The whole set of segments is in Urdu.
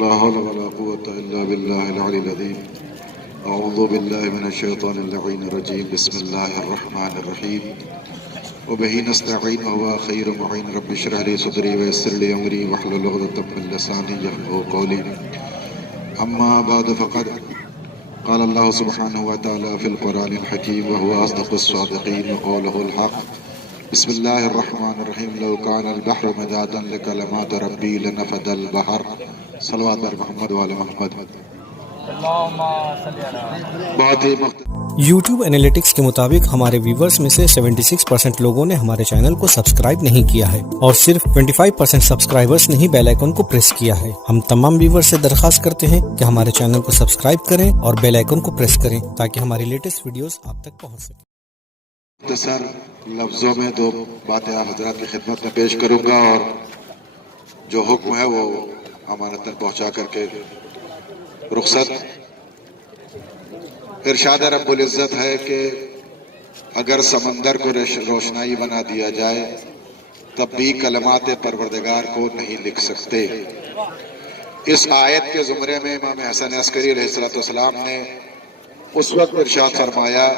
لا حول ولا قوة إلا بالله العلي العظيم. أعوذ بالله من الشيطان اللعين الرجيم. بسم الله الرحمن الرحيم. وبه نستعين وهو خير معين. رب اشرح لي صدري ويسر لي أمري واحلل عقدة من لساني يفقهوا قولي. أما بعد فقد قال الله سبحانه وتعالى في القرآن الحكيم وهو أصدق الصادقين وقوله الحق. بسم الله الرحمن الرحيم. لو كان البحر مدادا لكلمات ربي لنفد البحر. صلوات بر محمد وعلى محمد. بہت ہی یوٹیوب انالیٹکس کے مطابق ہمارے ویورز میں سے 76% لوگوں نے ہمارے چینل کو سبسکرائب نہیں کیا ہے اور صرف 25% سبسکرائبرز نے ہی بیل آئیکن کو پریس کیا ہے. ہم تمام ویورز سے درخواست کرتے ہیں کہ ہمارے چینل کو سبسکرائب کریں اور بیل آئیکن کو پریس کریں تاکہ ہماری لیٹسٹ ویڈیوز آپ تک پہنچ سکیں. مختصر لفظوں میں دو باتیں آپ حضرات کی خدمت میں پیش کروں گا اور جو حکم ہے وہ امانتاً پہنچا کر کے رخصت. ارشاد رب العزت ہے کہ اگر سمندر کو روشنائی بنا دیا جائے تب بھی کلمات پروردگار کو نہیں لکھ سکتے. اس آیت کے زمرے میں امام حسن عسکری علیہ السلام نے اس وقت ارشاد فرمایا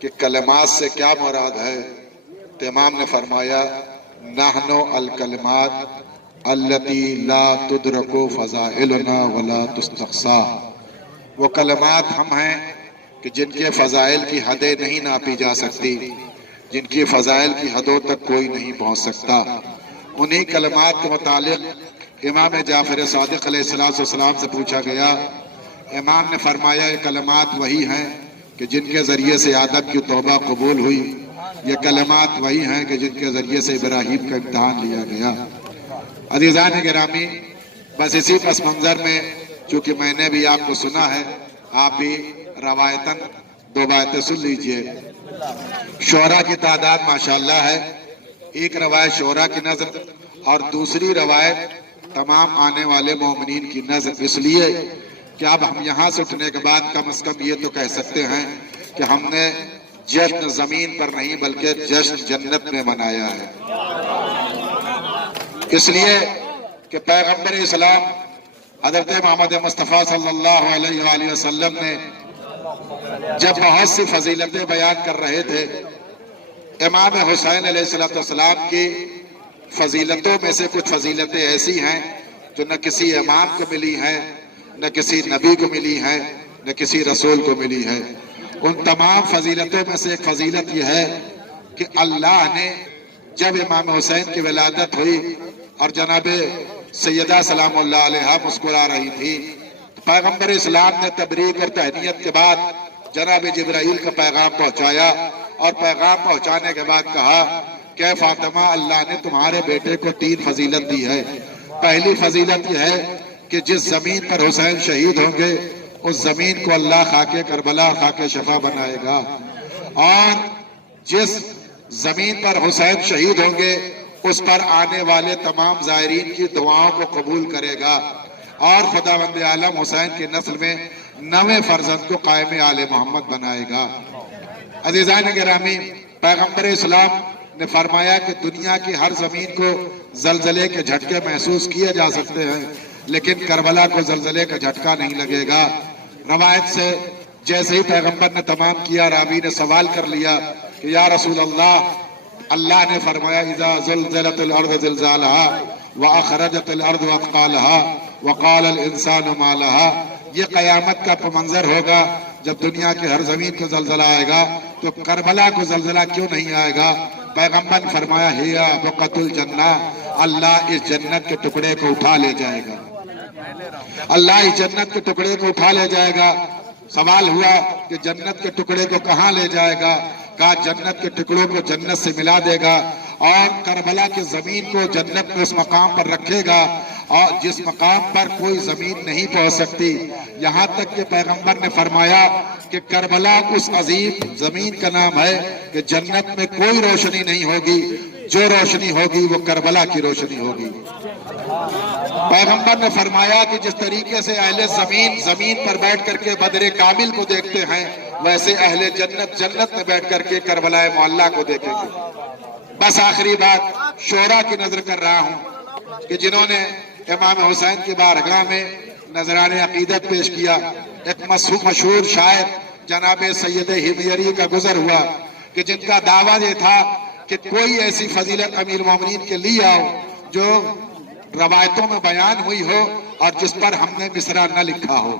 کہ کلمات سے کیا مراد ہے تو امام نے فرمایا نحنو الکلمات التی لا تدرک فضائلنا ولا تستقصا. وہ کلمات ہم ہیں کہ جن کے فضائل کی حدیں نہیں ناپی جا سکتی، جن کی فضائل کی حدوں تک کوئی نہیں پہنچ سکتا. انہی کلمات کے متعلق امام جعفر صادق علیہ السلام سے پوچھا گیا. امام نے فرمایا یہ کلمات وہی ہیں کہ جن کے ذریعے سے آدم کی توبہ قبول ہوئی، یہ کلمات وہی ہیں کہ جن کے ذریعے سے ابراہیم کا امتحان لیا گیا. عزیزان گرامی، بس اسی پس منظر میں چونکہ میں نے بھی آپ کو سنا ہے، آپ بھی روایتاً دو باتیں سن لیجئے. شعراء کی تعداد ماشاءاللہ ہے. ایک روایت شعراء کی نظر اور دوسری روایت تمام آنے والے مومنین کی نظر، اس لیے کہ اب ہم یہاں سے اٹھنے کے بعد کم از کم یہ تو کہہ سکتے ہیں کہ ہم نے جشن زمین پر نہیں بلکہ جشن جنت میں منایا ہے. اس لیے کہ پیغمبر اسلام حضرت محمد مصطفیٰ صلی اللہ علیہ وآلہ وسلم نے جب بہت سی فضیلتیں بیان کر رہے تھے، امام حسین علیہ السلام کی فضیلتوں میں سے کچھ فضیلتیں ایسی ہیں جو نہ کسی امام کو ملی ہیں، نہ کسی نبی کو ملی ہیں، نہ کسی رسول کو ملی ہے. ان تمام فضیلتوں میں سے ایک فضیلت یہ ہے کہ اللہ نے جب امام حسین کی ولادت ہوئی اور جناب سیدہ سلام اللہ علیہ مسکرا رہی تھی، پیغمبر اسلام نے تبریک اور تہنیت کے بعد جناب جبرائیل کا پیغام پہنچایا اور پیغام پہنچانے کے بعد کہا کہ فاطمہ اللہ نے تمہارے بیٹے کو 3 فضیلت دی ہے. پہلی فضیلت یہ ہے کہ جس زمین پر حسین شہید ہوں گے اس زمین کو اللہ خاک کربلا خاک شفا بنائے گا، اور جس زمین پر حسین شہید ہوں گے اس پر آنے والے تمام زائرین کی دعاؤں کو قبول کرے گا، اور خداوند عالم حسین کی نسل میں 9 فرزند کو قائم آل محمد بنائے گا. عزیزان گرامی، پیغمبر اسلام نے فرمایا کہ دنیا کی ہر زمین کو زلزلے کے جھٹکے محسوس کیے جا سکتے ہیں لیکن کربلا کو زلزلے کا جھٹکا نہیں لگے گا. روایت سے جیسے ہی پیغمبر نے تمام کیا، راوی نے سوال کر لیا کہ یا رسول اللہ نے فرمایا اذا زلزلت الارض زلزالها واخرجت الارض اثقالها وقال الانسان ما لها. یہ قیامت کا منظر ہوگا جب دنیا کے ہر زمین کو زلزلہ آئے گا تو کربلا کو زلزلہ کیوں نہیں آئے گا؟ پیغمبر نے فرمایا ہیا بقعۃ الجنہ، اللہ اس جنت کے ٹکڑے کو اٹھا لے جائے گا، اللہ اس جنت کے ٹکڑے کو اٹھا لے جائے گا. سوال ہوا کہ جنت کے ٹکڑے کو کہاں لے جائے گا؟ کہا جنت کے ٹکڑوں کو جنت سے ملا دے گا اور کربلا کی زمین کو جنت میں اس مقام پر رکھے گا اور جس مقام پر کوئی زمین نہیں پہنچ سکتی. یہاں تک کہ پیغمبر نے فرمایا کہ کربلا اس عظیم زمین کا نام ہے کہ جنت میں کوئی روشنی نہیں ہوگی، جو روشنی ہوگی وہ کربلا کی روشنی ہوگی. پیغمبر نے فرمایا کہ جس طریقے سے اہل زمین پر بیٹھ کر کے بدر کامل کو دیکھتے ہیں ویسے اہل جنت میں بیٹھ کر کے کربلا معلیٰ کو دیکھیں گے. بس آخری بات شعراء کی نظر کر رہا ہوں کہ جنہوں نے امام حسین کی بارگاہ میں نذران عقیدت پیش کیا۔ ایک مشہور شاعر جناب سید حمیری کا گزر ہوا کہ جن کا دعویٰ یہ تھا کہ کوئی ایسی فضیلت امیر المومنین کے لیے آؤ جو روایتوں میں بیان ہوئی ہو اور جس پر ہم نے مصرع نہ لکھا ہو۔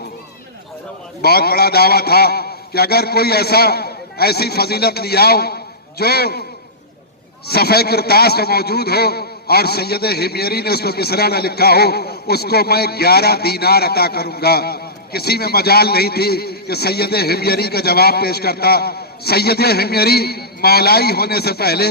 بہت بڑا دعویٰ تھا کہ اگر کوئی ایسی فضیلت لے آؤ جو صفحہ کرتاس میں موجود ہو اور سید حمیری نے اس پر مصرع نہ لکھا ہو، اس کو میں 11 دینار عطا کروں گا۔ کسی میں مجال نہیں تھی کہ سید حمیری کا جواب پیش کرتا۔ سید حمیری مولائی ہونے سے پہلے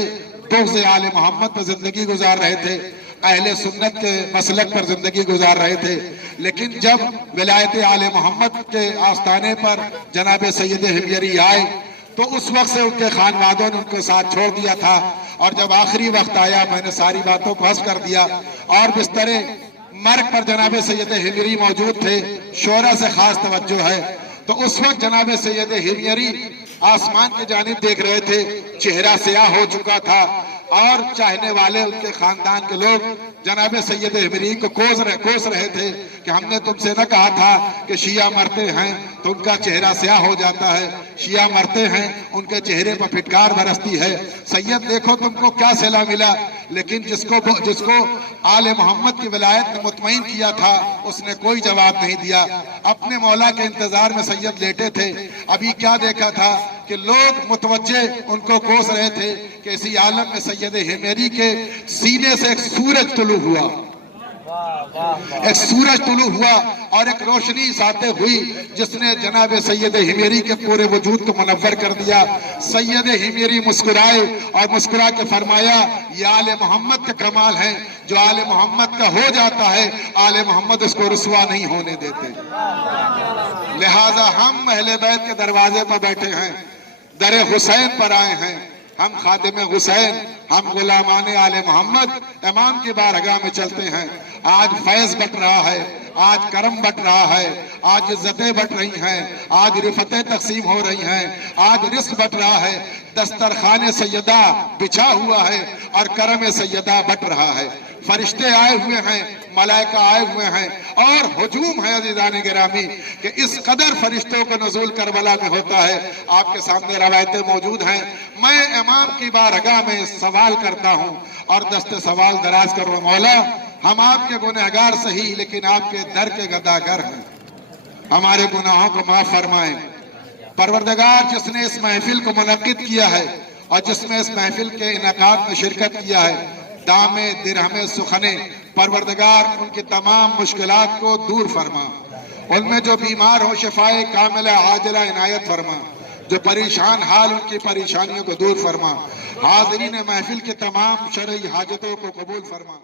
بغض آل محمد پر زندگی گزار رہے تھے، اہل سنت کے مسلک پر زندگی گزار رہے تھے، لیکن جب ولایت آل محمد کے آستانے پر جناب سید حمیری آئے تو اس وقت سے ان کے خانوادوں نے ان کے ساتھ چھوڑ دیا تھا، اور جب آخری وقت آیا میں نے ساری باتوں کو حذف کر دیا اور بستر مرگ پر جناب سید حمیری موجود تھے۔ شعرا سے خاص توجہ ہے تو اس وقت جناب سید حمیری آسمان کی جانب دیکھ رہے تھے، چہرہ سیاہ ہو چکا تھا اور چاہنے والے ان کے خاندان کے لوگ جناب سید حمیری کو کوس رہے تھے کہ ہم نے تم سے نہ کہا تھا کہ شیعہ مرتے ہیں تو ان کا چہرہ سیاہ ہو جاتا ہے، شیعہ مرتے ہیں ان کے چہرے پر پھٹکار برستی ہے، سید دیکھو تم کو کیا صلہ ملا۔ لیکن جس کو آل محمد کی ولایت نے مطمئن کیا تھا اس نے کوئی جواب نہیں دیا۔ اپنے مولا کے انتظار میں سید لیٹے تھے۔ ابھی کیا دیکھا تھا کہ لوگ متوجہ ان کو کوس رہے تھے کہ اسی عالم میں سید حمیری کے سینے سے ایک سورج طلوع ہوا، اور ایک روشنی ساطع ہوئی جس نے جناب سید حمیری کے پورے وجود کو منور کر دیا۔ سید حمیری مسکرائے اور مسکرا کے فرمایا یہ آل محمد کا کمال ہے، جو آل محمد کا ہو جاتا ہے آل محمد اس کو رسوا نہیں ہونے دیتے۔ لہٰذا ہم اہل بیت کے دروازے پر بیٹھے ہیں، در حسین پر آئے ہیں، ہم خادم حسین، ہم غلامان آل محمد امام کی بارگاہ میں چلتے ہیں۔ آج فیض بٹ رہا ہے، آج کرم بٹ رہا ہے، آج عزتیں بٹ رہی ہیں، آج رفتیں تقسیم ہو رہی ہیں، آج رزق بٹ رہا ہے، دسترخوان سیدہ بچھا ہوا ہے اور کرم سیدہ بٹ رہا ہے۔ فرشتے آئے ہوئے ہیں، ملائکہ آئے ہوئے ہیں اور ہجوم ہے عزیزان گرامی کہ اس قدر فرشتوں کا نزول کربلا میں ہوتا ہے۔ آپ کے سامنے روایتیں موجود ہیں۔ میں امام کی بارگاہ میں سوال کرتا ہوں اور دست سوال دراز کر رہا ہوں، مولا ہم آپ کے گنہگار صحیح لیکن آپ کے در کے گداگر ہیں، ہمارے گناہوں کو معاف فرمائیں۔ پروردگار جس نے اس محفل کو منعقد کیا ہے اور جس میں اس محفل کے انعقاد میں شرکت کیا ہے، دامے درہمے سخنے، پروردگار ان کی تمام مشکلات کو دور فرما، ان میں جو بیمار ہو شفائے کاملہ عاجلہ عنایت فرما، جو پریشان حال ان کی پریشانیوں کو دور فرما، حاضرین محفل کے تمام شرعی حاجتوں کو قبول فرما۔